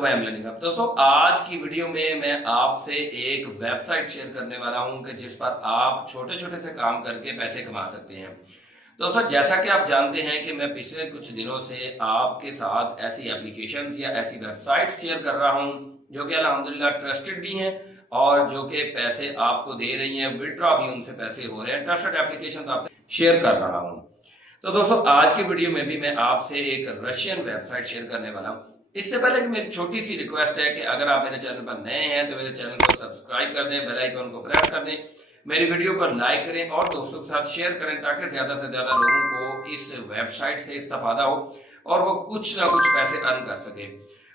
वैम learning hub. दोस्तों आज की वीडियो में मैं आपसे एक वेबसाइट शेयर करने वाला हूं कि जिस पर आप छोटे छोटे से काम करके पैसे कमा सकते हैं। दोस्तों जैसा कि आप जानते हैं कि मैं पिछले कुछ दिनों से आपके साथ ऐसी एप्लीकेशंस या ऐसी वेबसाइट शेयर कर रहा हूं जो कि अल्हम्दुलिल्लाह ट्रस्टेड भी हैं और जो कि पैसे आपको दे रही हैं, विड्रॉ भी उनसे पैसे हो रहे हैं। ट्रस्टेड एप्लीकेशन आपसे शेयर कर रहा हूँ। तो दोस्तों आज की वीडियो में भी मैं आपसे एक रशियन वेबसाइट शेयर करने वाला हूँ। इससे पहले मेरी छोटी सी रिक्वेस्ट है कि अगर आप मेरे चैनल पर नए हैं तो मेरे चैनल को सब्सक्राइब कर दें, बेल आइकन को प्रेस कर दें, मेरी वीडियो को लाइक करें और दोस्तों के साथ शेयर करें ताकि ज्यादा से ज्यादा लोगों को इस वेबसाइट से इस्तेफादा हो और वो कुछ ना कुछ पैसे अर्न कर सके।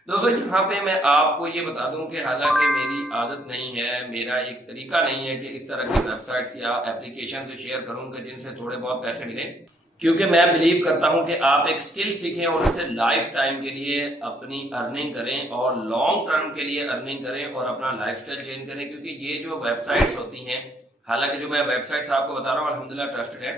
दोस्तों यहाँ पे मैं आपको ये बता दूं कि हालांकि मेरी आदत नहीं है, मेरा एक तरीका नहीं है कि इस तरह की वेबसाइट्स या एप्लीकेशन से शेयर करूं कि जिनसे थोड़े बहुत पैसे मिले, क्योंकि मैं बिलीव करता हूं कि आप एक स्किल सीखें और उससे लाइफ टाइम के लिए अपनी अर्निंग करें और लॉन्ग टर्म के लिए अर्निंग करें और अपना लाइफस्टाइल चेंज करें। क्योंकि ये जो वेबसाइट्स होती हैं, हालांकि जो मैं वेबसाइट्स आपको बता रहा हूँ अल्हम्दुलिल्लाह ट्रस्टेड है,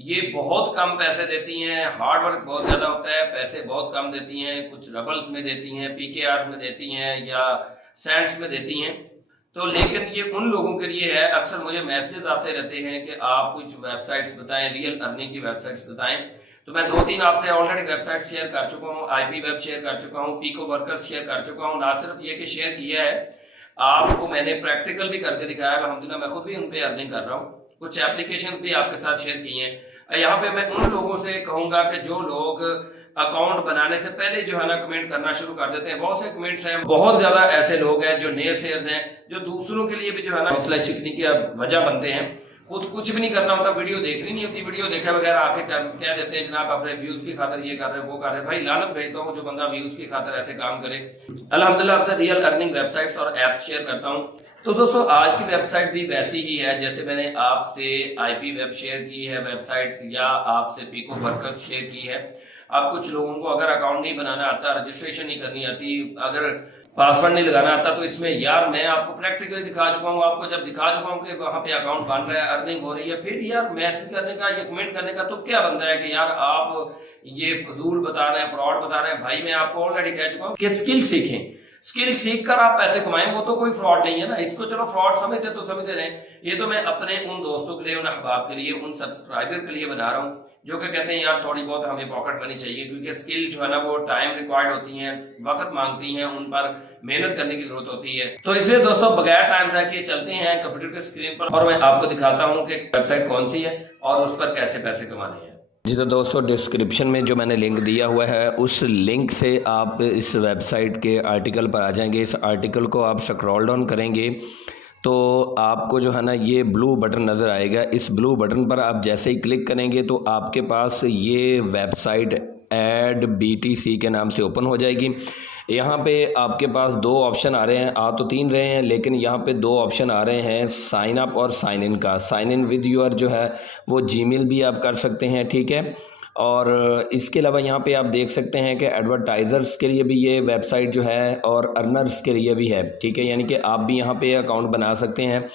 ये बहुत कम पैसे देती हैं, हार्ड वर्क बहुत ज्यादा होता है, पैसे बहुत कम देती हैं, कुछ रबल्स में देती हैं, पीकेआर में देती हैं या सैंड्स में देती हैं। तो लेकिन ये उन लोगों के लिए है, अक्सर मुझे मैसेजेस आते रहते हैं कि आप कुछ वेबसाइट्स बताएं, रियल अर्निंग की वेबसाइट्स बताएं। तो मैं 2-3 आपसे ऑलरेडी वेबसाइट शेयर कर चुका हूँ, आईपी वेब शेयर कर चुका हूँ, पीको वर्कर्स शेयर कर चुका हूँ। ना सिर्फ ये कि शेयर किया है, आपको मैंने प्रैक्टिकल भी करके दिखाया, अल्हम्दुलिल्लाह मैं खुद भी उन पे अर्निंग कर रहा हूँ। कुछ एप्लीकेशन भी आपके साथ शेयर किए हैं। यहाँ पे मैं उन लोगों से कहूंगा कि जो लोग अकाउंट बनाने से पहले जो है ना कमेंट करना शुरू कर देते हैं। बहुत से कमेंट्स हैं, बहुत ज्यादा ऐसे लोग हैं जो नए शेयर्स हैं, जो दूसरों के लिए भी जो है ना हौसला चिकनी की वजह बनते हैं। खुद कुछ भी नहीं करना होता, वीडियो देखनी नहीं होती, वीडियो देखे बगैर आके कह देते हैं जनाब अपने व्यूज की खातर ये कर रहे हैं, वो कर रहे हैं। भाई लानत भेजता हूँ जो बंदा व्यूज की खातर ऐसे काम करे। अल्हम्दुलिल्लाह आपसे रियल अर्निंग वेबसाइट्स और एप्स शेयर करता हूँ। तो दोस्तों आज की वेबसाइट भी वैसी ही है जैसे मैंने आपसे आईपी वेब शेयर की है वेबसाइट या आपसे पीको वर्कर शेयर की है। अब कुछ लोगों को अगर अकाउंट नहीं बनाना आता, रजिस्ट्रेशन नहीं करनी आती, अगर पासवर्ड नहीं लगाना आता, तो इसमें यार मैं आपको प्रैक्टिकली दिखा चुका हूँ। आपको जब दिखा चुका हूँ कि वहां पे अकाउंट बन रहा है, अर्निंग हो रही है, फिर यार मैसेज करने का या कमेंट करने का तो क्या बनता है कि यार आप ये फजूल बता रहे हैं, फ्रॉड बता रहे हैं। भाई मैं आपको ऑलरेडी कह चुका हूँ कि स्किल सीखें, स्किल सीख कर आप पैसे कमाएं, वो तो कोई फ्रॉड नहीं है ना। इसको चलो फ्रॉड समझते तो समझते रहे, ये तो मैं अपने उन दोस्तों के लिए, उन अहबाब के लिए, उन सब्सक्राइबर के लिए बना रहा हूँ जो कि कहते हैं यार थोड़ी बहुत हमें पॉकेट मनी चाहिए। क्योंकि स्किल जो है ना वो टाइम रिक्वायर्ड होती है, वक्त मांगती हैं, उन पर मेहनत करने की जरूरत होती है। तो इसलिए दोस्तों बगैर टाइम जाके चलते हैं कंप्यूटर की स्क्रीन पर और मैं आपको दिखाता हूँ कि वेबसाइट कौन सी है और उस पर कैसे पैसे कमाने हैं। जी तो दोस्तों डिस्क्रिप्शन में जो मैंने लिंक दिया हुआ है उस लिंक से आप इस वेबसाइट के आर्टिकल पर आ जाएंगे। इस आर्टिकल को आप स्क्रॉल डाउन करेंगे तो आपको जो है ना ये ब्लू बटन नज़र आएगा। इस ब्लू बटन पर आप जैसे ही क्लिक करेंगे तो आपके पास ये वेबसाइट एड BTC के नाम से ओपन हो जाएगी। यहाँ पे आपके पास 2 ऑप्शन आ रहे हैं, आ तो 3 रहे हैं लेकिन यहाँ पे 2 ऑप्शन आ रहे हैं, साइन अप और साइन इन का। साइन इन विद यूर जो है वो जीमेल भी आप कर सकते हैं, ठीक है। और इसके अलावा यहाँ पे आप देख सकते हैं कि एडवर्टाइज़र्स के लिए भी ये वेबसाइट जो है और अर्नर्स के लिए भी है, ठीक है। यानी कि आप भी यहाँ पे अकाउंट बना सकते हैं।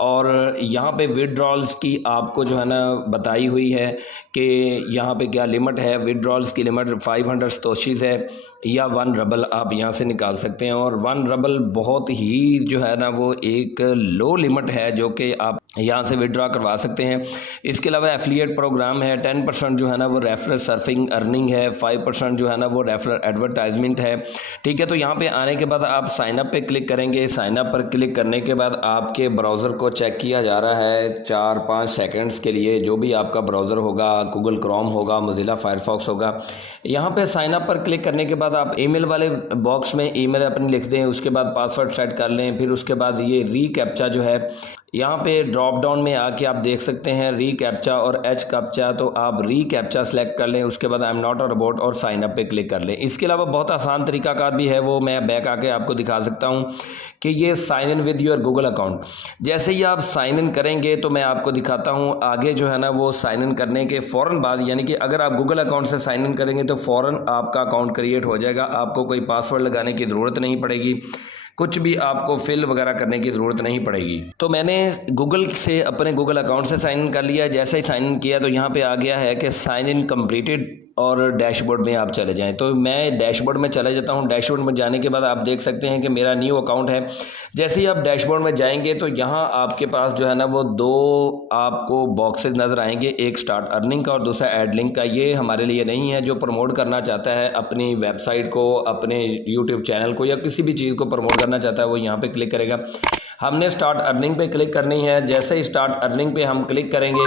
और यहाँ पे विड्रॉल्स की आपको जो है ना बताई हुई है कि यहाँ पे क्या लिमिट है। विड्रॉल्स की लिमिट 500 सतोशीज़ है या 1 रबल आप यहाँ से निकाल सकते हैं। और 1 रबल बहुत ही जो है ना वो एक लो लिमिट है जो कि आप यहाँ से विड्रॉ करवा सकते हैं। इसके अलावा एफिलिएट प्रोग्राम है, 10% जो है ना वो रेफरल सर्फिंग अर्निंग है, 5% जो है ना वो रेफरल एडवर्टाइजमेंट है, ठीक है। तो यहाँ पे आने के बाद आप साइन अप पे क्लिक करेंगे। साइन अप पर क्लिक करने के बाद आपके ब्राउज़र को चेक किया जा रहा है 4-5 सेकंड्स के लिए। जो भी आपका ब्राउज़र होगा, गूगल क्रोम होगा, मोजिला फायरफॉक्स होगा। यहाँ पे साइन अप पर क्लिक करने के बाद आप ईमेल वाले बॉक्स में ईमेल अपनी लिख दें, उसके बाद पासवर्ड सेट कर लें। फिर उसके बाद ये रीकैप्चा जो है यहाँ पे ड्रॉप डाउन में आके आप देख सकते हैं रीकैप्चा और एच कैप्चा, तो आप रीकैप्चा सेलेक्ट कर लें। उसके बाद आई एम नॉट अ रोबोट और साइन अप पे क्लिक कर लें। इसके अलावा बहुत आसान तरीकाकार भी है, वो मैं बैक आके आपको दिखा सकता हूँ कि ये sign in with your Google account. जैसे ही आप साइन इन करेंगे तो मैं आपको दिखाता हूँ आगे जो है ना वो साइन इन करने के फ़ौरन बाद, यानी कि अगर आप गूगल अकाउंट से साइन इन करेंगे तो फ़ौरन आपका अकाउंट क्रिएट हो जाएगा। आपको कोई पासवर्ड लगाने की ज़रूरत नहीं पड़ेगी, कुछ भी आपको फिल वगैरह करने की ज़रूरत नहीं पड़ेगी। तो मैंने गूगल से अपने गूगल अकाउंट से साइन इन कर लिया। जैसे ही साइन इन किया तो यहाँ पे आ गया है कि साइन इन कम्प्लीटेड और डैशबोर्ड में आप चले जाएं। तो मैं डैशबोर्ड में चले जाता हूं। डैशबोर्ड में जाने के बाद आप देख सकते हैं कि मेरा न्यू अकाउंट है। जैसे ही आप डैशबोर्ड में जाएंगे तो यहां आपके पास जो है ना वो दो आपको बॉक्सेस नज़र आएंगे, एक स्टार्ट अर्निंग का और दूसरा एड लिंक का। ये हमारे लिए नहीं है। जो प्रमोट करना चाहता है अपनी वेबसाइट को, अपने यूट्यूब चैनल को या किसी भी चीज़ को प्रमोट करना चाहता है वो यहाँ पर क्लिक करेगा। हमने स्टार्ट अर्निंग पे क्लिक करनी है। जैसे ही स्टार्ट अर्निंग पे हम क्लिक करेंगे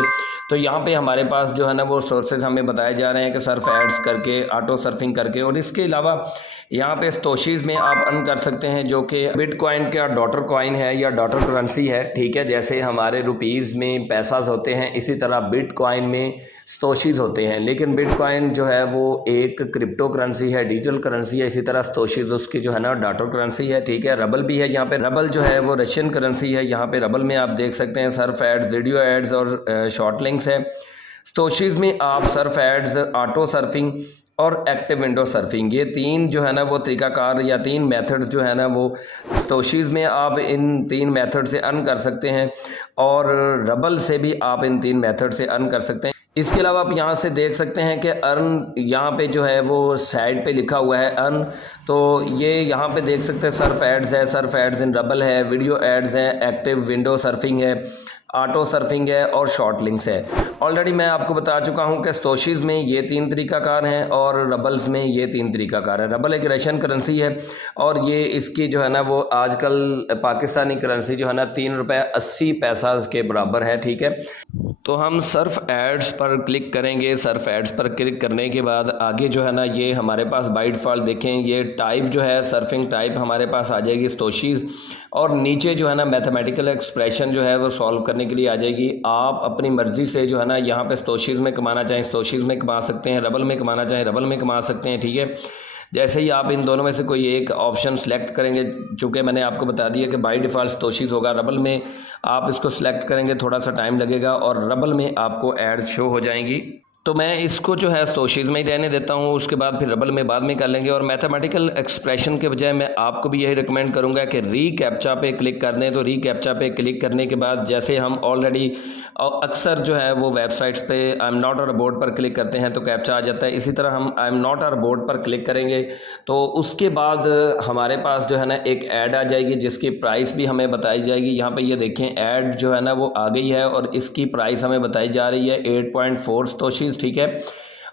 तो यहाँ पे हमारे पास जो है ना वो सोर्सेज हमें बताए जा रहे हैं कि सर्फ एड्स करके, ऑटो सर्फिंग करके, और इसके अलावा यहाँ पे सतोशीज़ में आप अर्न कर सकते हैं जो कि बिटकॉइन का डॉटर कॉइन है या डॉटर करेंसी है, ठीक है। जैसे हमारे रुपीज़ में पैसा होते हैं इसी तरह बिटकॉइन में सतोशीज़ होते हैं, लेकिन बिटकॉइन जो है वो एक क्रिप्टो करेंसी है, डिजिटल करेंसी है। इसी तरह सतोशीज़ उसकी जो है ना डॉटर करेंसी है, ठीक है। रबल भी है, यहाँ पे रबल जो है वो रशियन करेंसी है। यहाँ पे रबल में आप देख सकते हैं सर्फ एड्स, वीडियो एड्स और शॉर्ट लिंक्स है। सतोशीज़ में आप सर्फ एड्स, ऑटो सर्फिंग और एक्टिव विंडो सर्फिंग, ये तीन जो है ना वो तरीक़ाकार या तीन मेथड्स जो है ना वो सतोशीज़ में आप इन तीन मेथड से अर्न कर सकते हैं और रबल से भी आप इन तीन मेथड से अर्न कर सकते हैं। इसके अलावा आप यहाँ से देख सकते हैं कि अर्न, यहाँ पे जो है वो साइड पे लिखा हुआ है अर्न, तो ये यहाँ पे देख सकते हैं सर्फ एड्स है, सर्फ एड्स इन रबल है, वीडियो एड्स है, एक्टिव विंडो सर्फिंग है, ऑटो सर्फिंग है और शॉर्ट लिंक्स है। ऑलरेडी मैं आपको बता चुका हूं कि सतोशीज़ में ये तीन तरीक़ाकार हैं और रबल्स में ये तीन तरीक़ाकार है। रबल एक रशियन करेंसी है और ये इसकी जो है ना वो आजकल पाकिस्तानी करेंसी जो है ना 3 रुपये 80 पैसा के बराबर है, ठीक है। तो हम सर्फ एड्स पर क्लिक करेंगे। सर्फ एड्स पर क्लिक करने के बाद आगे जो है ना ये हमारे पास बाय डिफ़ॉल्ट देखें ये टाइप जो है सर्फिंग टाइप हमारे पास आ जाएगी सतोशीज़, और नीचे जो है ना मैथमेटिकल एक्सप्रेशन जो है वो सॉल्व करने के लिए आ जाएगी। आप अपनी मर्ज़ी से जो है ना यहाँ पे सतोशीज़ में कमाना चाहें सतोशीज़ में कमा सकते हैं, रबल में कमाना चाहें रबल में कमा सकते हैं, ठीक है। जैसे ही आप इन दोनों में से कोई एक ऑप्शन सेलेक्ट करेंगे, चूँकि मैंने आपको बता दिया कि बाय डिफ़ॉल्ट सतोशीज़ होगा, रबल में आप इसको सेलेक्ट करेंगे थोड़ा सा टाइम लगेगा और रबल में आपको एड्स शो हो जाएंगी। तो मैं इसको जो है सतोशीज़ में ही रहने देता हूँ, उसके बाद फिर रबल में बाद में कर लेंगे। और मैथमेटिकल एक्सप्रेशन के बजाय मैं आपको भी यही रिकमेंड करूँगा कि रीकैप्चा पे क्लिक कर दें। तो रीकैप्चा पे क्लिक करने के बाद जैसे हम ऑलरेडी अक्सर जो है वो वेबसाइट्स पे आई एम नॉट और बोर्ड पर क्लिक करते हैं तो कैप्चा आ जाता है, इसी तरह हम आई एम नॉट और बोर्ड पर क्लिक करेंगे तो उसके बाद हमारे पास जो है ना एक ऐड आ जाएगी जिसकी प्राइस भी हमें बताई जाएगी। यहाँ पे ये देखें ऐड जो है ना वो आ गई है और इसकी प्राइस हमें बताई जा रही है 8.4 सतोशीज़, ठीक है।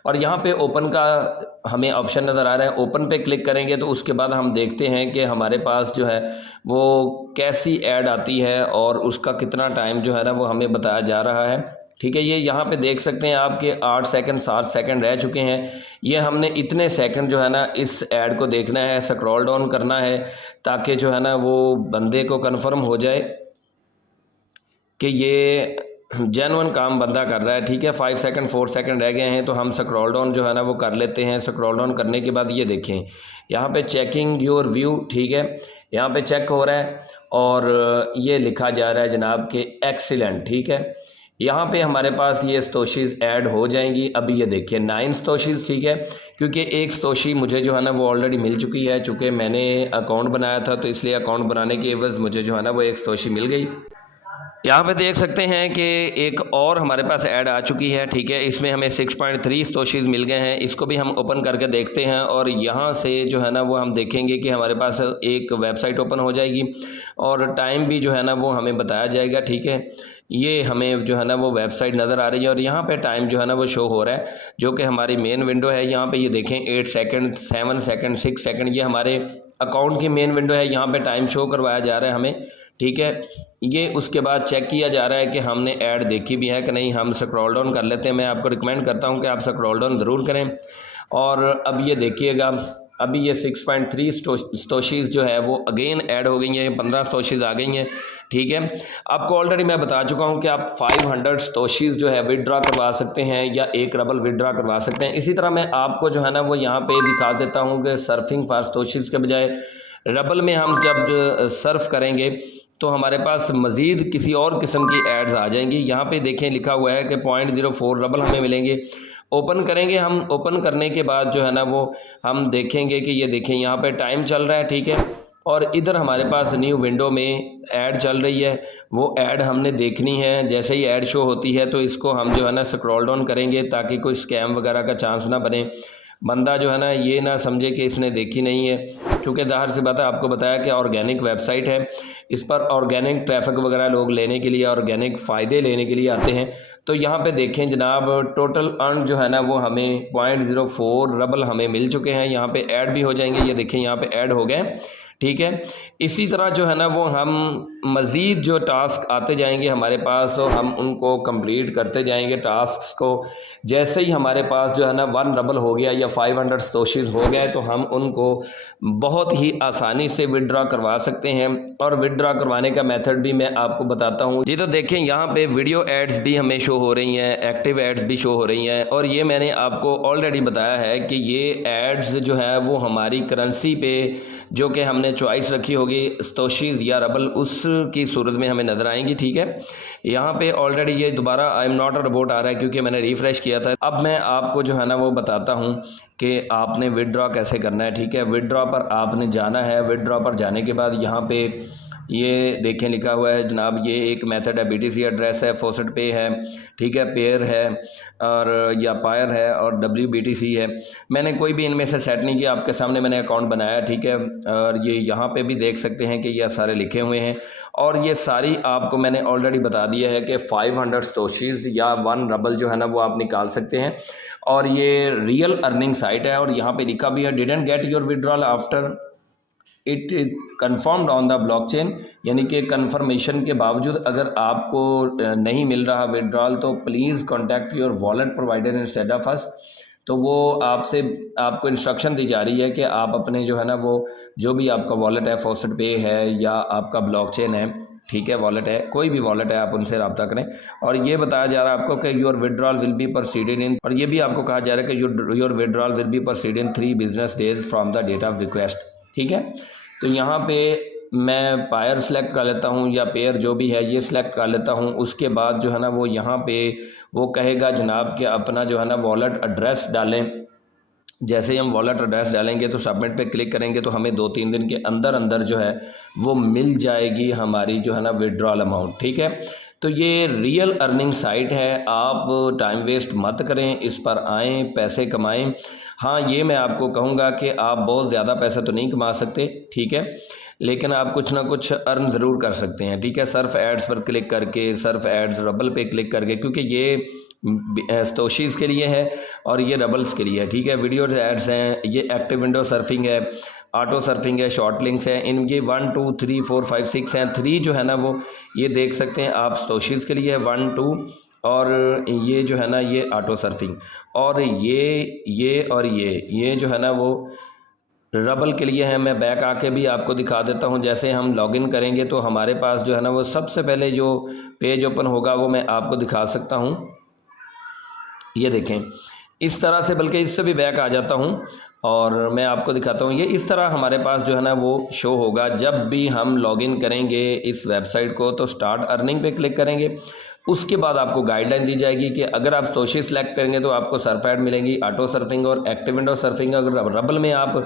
और यहाँ पे ओपन का हमें ऑप्शन नज़र आ रहा है, ओपन पे क्लिक करेंगे तो उसके बाद हम देखते हैं कि हमारे पास जो है वो कैसी ऐड आती है और उसका कितना टाइम जो है ना वो हमें बताया जा रहा है, ठीक है। ये यहाँ पे देख सकते हैं आपके 8 सेकंड 7 सेकंड रह चुके हैं। ये हमने इतने सेकंड जो है ना इस ऐड को देखना है, स्क्रॉल डाउन करना है ताकि जो है ना वो बंदे को कन्फर्म हो जाए कि ये जेन्युइन काम बंदा कर रहा है, ठीक है। 5 सेकंड 4 सेकंड रह गए हैं तो हम स्क्रॉल डाउन जो है ना वो कर लेते हैं। स्क्रॉल डाउन करने के बाद ये देखें यहाँ पे चेकिंग योर व्यू, ठीक है, यहाँ पे चेक हो रहा है और ये लिखा जा रहा है जनाब के एक्सीलेंट, ठीक है। यहाँ पे हमारे पास ये सतोशीज़ ऐड हो जाएंगी। अभी ये देखिए 9 सतोशीज़, ठीक है, क्योंकि एक सतोशी मुझे जो है ना वो ऑलरेडी मिल चुकी है। चूँकि मैंने अकाउंट बनाया था तो इसलिए अकाउंट बनाने के एवज़ मुझे जो है ना वो एक सतोशी मिल गई। यहाँ पे देख सकते हैं कि एक और हमारे पास ऐड आ चुकी है, ठीक है। इसमें हमें 6.3 सतोशीज़ मिल गए हैं। इसको भी हम ओपन करके देखते हैं और यहाँ से जो है ना वो हम देखेंगे कि हमारे पास एक वेबसाइट ओपन हो जाएगी और टाइम भी जो है ना वो हमें बताया जाएगा, ठीक है। ये हमें जो है ना वो वेबसाइट नज़र आ रही है और यहाँ पे टाइम जो है ना वो शो हो रहा है जो कि हमारी मेन विंडो है। यहाँ पे ये देखें 8 सेकंड 7 सेकंड 6 सेकंड, ये हमारे अकाउंट की मेन विंडो है। यहाँ पे टाइम शो करवाया जा रहा है हमें, ठीक है। ये उसके बाद चेक किया जा रहा है कि हमने ऐड देखी भी है कि नहीं। हम स्क्रॉल डाउन कर लेते हैं। मैं आपको रिकमेंड करता हूं कि आप स्क्रॉल डाउन ज़रूर करें। और अब ये देखिएगा, अभी ये 6.3 सतोशीज़ जो है वो अगेन ऐड हो गई हैं, 15 सतोशीज़ आ गई हैं, ठीक है। आपको ऑलरेडी मैं बता चुका हूं कि आप 500 सतोशीज़ जो है विड्रॉ करवा सकते हैं या 1 रबल विड्रॉ करवा सकते हैं। इसी तरह मैं आपको जो है ना वो यहाँ पे दिखा देता हूँ कि सर्फिंग फॉर सतोशीज़ के बजाय रबल में हम जब सर्फ करेंगे तो हमारे पास मज़ीद किसी और किस्म की एड्स आ जाएंगी। यहाँ पे देखें लिखा हुआ है कि 0.04 रबल हमें मिलेंगे। ओपन करेंगे हम, ओपन करने के बाद जो है ना वो हम देखेंगे कि ये देखें यहाँ पे टाइम चल रहा है, ठीक है। और इधर हमारे पास न्यू विंडो में ऐड चल रही है, वो ऐड हमने देखनी है। जैसे ही ऐड शो होती है तो इसको हम जो है ना स्क्रॉल डाउन करेंगे ताकि कोई स्कैम वगैरह का चांस ना बने, बंदा जो है ना ये ना समझे कि इसने देखी नहीं है, क्योंकि ज़ाहिर सी बात है आपको बताया कि ऑर्गेनिक वेबसाइट है, इस पर ऑर्गेनिक ट्रैफिक वगैरह लोग लेने के लिए, ऑर्गेनिक फ़ायदे लेने के लिए आते हैं। तो यहाँ पे देखें जनाब, टोटल अर्न जो है ना वो हमें 0.04 रबल हमें मिल चुके हैं। यहाँ पे ऐड भी हो जाएंगे, ये देखें यहाँ पे ऐड हो गए, ठीक है। इसी तरह जो है ना वो हम मज़ीद जो टास्क आते जाएंगे हमारे पास, तो हम उनको कंप्लीट करते जाएंगे टास्क को। जैसे ही हमारे पास जो है ना 1 रबल हो गया या 500 सतोशीज़ हो गए तो हम उनको बहुत ही आसानी से विड्रॉ करवा सकते हैं। और विड्रॉ करवाने का मेथड भी मैं आपको बताता हूँ। जी तो देखें यहाँ पे वीडियो एड्स भी हमें शो हो रही हैं, एक्टिव एड्स भी शो हो रही हैं, और ये मैंने आपको ऑलरेडी बताया है कि ये एड्स जो है वो हमारी करेंसी पे जो कि हमने चॉइस रखी होगी सतोशीज़ या रबल, उसकी सूरत में हमें नज़र आएंगी, ठीक है। यहाँ पे ऑलरेडी ये दोबारा I am not a robot आ रहा है क्योंकि मैंने रिफ़्रेश किया था। अब मैं आपको जो है ना वो बताता हूँ कि आपने विड्रॉ कैसे करना है, ठीक है। विड्रॉ पर आपने जाना है। विड्रॉ पर जाने के बाद यहाँ पे ये देखें लिखा हुआ है जनाब, ये एक मेथड है, BTC एड्रेस है, फॉसेट पे है, ठीक है, पेयर है और या पायर है और WBTC है। मैंने कोई भी इनमें से सेट नहीं किया, आपके सामने मैंने अकाउंट बनाया, ठीक है। और ये यहाँ पे भी देख सकते हैं कि ये सारे लिखे हुए हैं, और ये सारी आपको मैंने ऑलरेडी बता दिया है कि 500 सतोशीज़ या 1 रबल जो है ना वो आप निकाल सकते हैं। और ये रियल अर्निंग साइट है, और यहाँ पे लिखा भी है didn't get your withdrawal after it confirmed on the blockchain, यानी कि कन्फर्मेशन के बावजूद अगर आपको नहीं मिल रहा विड्रॉल तो please contact your wallet provider instead of us. तो वो आपको इंस्ट्रक्शन दी जा रही है कि आप अपने जो है ना वो जो भी आपका वॉलेट है, फॉसेट पे है या आपका ब्लॉकचेन है, ठीक है, वॉलेट है, कोई भी वॉलेट है, आप उनसे रब्ता करें। और ये बताया जा रहा है आपको कि your withdrawal will be proceeded in, और ये भी आपको कहा जा रहा है कि your withdrawal will be proceed in 3 business days from the date of request, ठीक है। तो यहाँ पे मैं पायर सेलेक्ट कर लेता हूँ या पेयर जो भी है ये सिलेक्ट कर लेता हूँ। उसके बाद जो है ना वो यहाँ पे वो कहेगा जनाब कि अपना जो है ना वॉलेट एड्रेस डालें। जैसे ही हम वॉलेट एड्रेस डालेंगे तो सबमिट पे क्लिक करेंगे तो हमें 2-3 दिन के अंदर अंदर जो है वो मिल जाएगी हमारी जो है ना विड्रॉल अमाउंट, ठीक है। तो ये रियल अर्निंग साइट है, आप टाइम वेस्ट मत करें, इस पर आएँ, पैसे कमाएं। हाँ, ये मैं आपको कहूँगा कि आप बहुत ज़्यादा पैसा तो नहीं कमा सकते, ठीक है, लेकिन आप कुछ ना कुछ अर्न ज़रूर कर सकते हैं, ठीक है। सर्फ एड्स पर क्लिक करके, सर्फ एड्स रबल पे क्लिक करके, क्योंकि ये सतोशीज़ के लिए है और ये रबल्स के लिए है, ठीक है। वीडियो एड्स हैं, ये एक्टिव विंडो सर्फिंग है, ऑटो सर्फिंग है, शॉर्ट लिंक्स हैं, इन ये 1 2 3 4 5 6 हैं। 3 जो है ना वो ये देख सकते हैं आप सतोशीज़ के लिए है, 1 2, और ये जो है ना ये ऑटो सर्फिंग, और ये और ये जो है ना वो रबल के लिए है। मैं बैक आके भी आपको दिखा देता हूँ। जैसे हम लॉगिन करेंगे तो हमारे पास जो है ना वो सबसे पहले जो पेज ओपन होगा वो मैं आपको दिखा सकता हूँ। ये देखें इस तरह से, बल्कि इससे भी बैक आ जाता हूँ और मैं आपको दिखाता हूँ। ये इस तरह हमारे पास जो है ना वो शो होगा जब भी हम लॉगिन करेंगे इस वेबसाइट को। तो स्टार्ट अर्निंग पे क्लिक करेंगे, उसके बाद आपको गाइडलाइन दी जाएगी कि अगर आप सतोशी सेलेक्ट करेंगे तो आपको सर्फ ऐड मिलेंगी, ऑटो सर्फिंग और एक्टिव विंडो सर्फिंग। अगर रबल में आप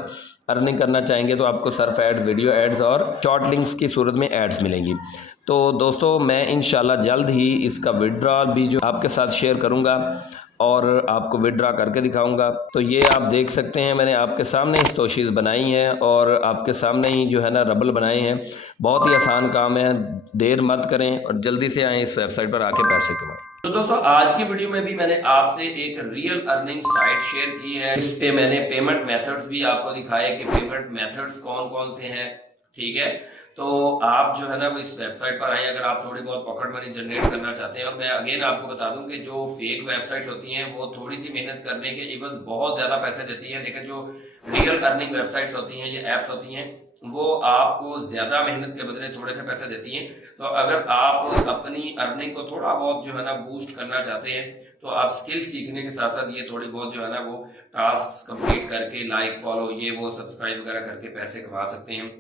अर्निंग करना चाहेंगे तो आपको सर्फ एड्स, वीडियो एड्स और शॉर्ट लिंक्स की सूरत में एड्स मिलेंगी। तो दोस्तों मैं इंशाल्लाह जल्द ही इसका विड्रॉल भी जो आपके साथ शेयर करूँगा और आपको विड्रॉ करके दिखाऊंगा। तो ये आप देख सकते हैं मैंने आपके सामने ही सतोशीज़ बनाई हैं और आपके सामने ही जो है ना रबल बनाए हैं। बहुत ही आसान काम है, देर मत करें और जल्दी से आएँ इस वेबसाइट पर आके पैसे कमाएं। तो दोस्तों आज की वीडियो में भी मैंने आपसे एक रियल अर्निंग साइट शेयर की है। इस पे मैंने पेमेंट मेथड्स भी आपको दिखाए कि पेमेंट मेथड्स कौन कौन से हैं, ठीक है। तो आप जो है ना इस वेबसाइट पर आए अगर आप थोड़ी बहुत पॉकेट मनी जनरेट करना चाहते हैं। और मैं अगेन आपको बता दूं कि जो फेक वेबसाइट्स होती हैं वो थोड़ी सी मेहनत करने के इवन बहुत ज़्यादा पैसे देती हैं, लेकिन जो रियल अर्निंग वेबसाइट्स होती हैं, ये ऐप्स होती हैं, वो आपको ज़्यादा मेहनत के बदले थोड़े से पैसे देती हैं। तो अगर आप अपनी अर्निंग को थोड़ा बहुत जो है ना बूस्ट करना चाहते हैं तो आप स्किल सीखने के साथ साथ ये थोड़ी बहुत जो है ना वो टास्क कंप्लीट करके लाइक, फॉलो, ये वो सब्सक्राइब वगैरह करके पैसे कमा सकते हैं।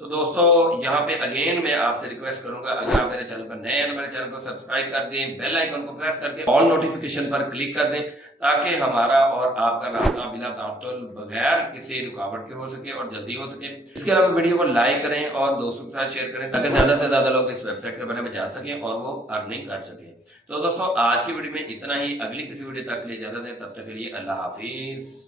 तो दोस्तों यहाँ पे अगेन मैं आपसे रिक्वेस्ट करूंगा, अगर आप मेरे चैनल पर नए हैं तो मेरे चैनल को सब्सक्राइब कर दें, बेल आइकन को प्रेस करके ऑल नोटिफिकेशन पर क्लिक कर दें ताकि हमारा और आपका रास्ता बिना तातुल बगैर किसी रुकावट के हो सके और जल्दी हो सके। इसके अलावा वीडियो को लाइक करें और दोस्तों के साथ शेयर करें ताकि ज्यादा से ज्यादा लोग इस वेबसाइट के बारे में जान सकें और वो अर्निंग कर सकें। तो दोस्तों आज की वीडियो में इतना ही, अगली किसी वीडियो तक के लिए इजाजत दें, तब तक के लिए अल्लाह हाफिज।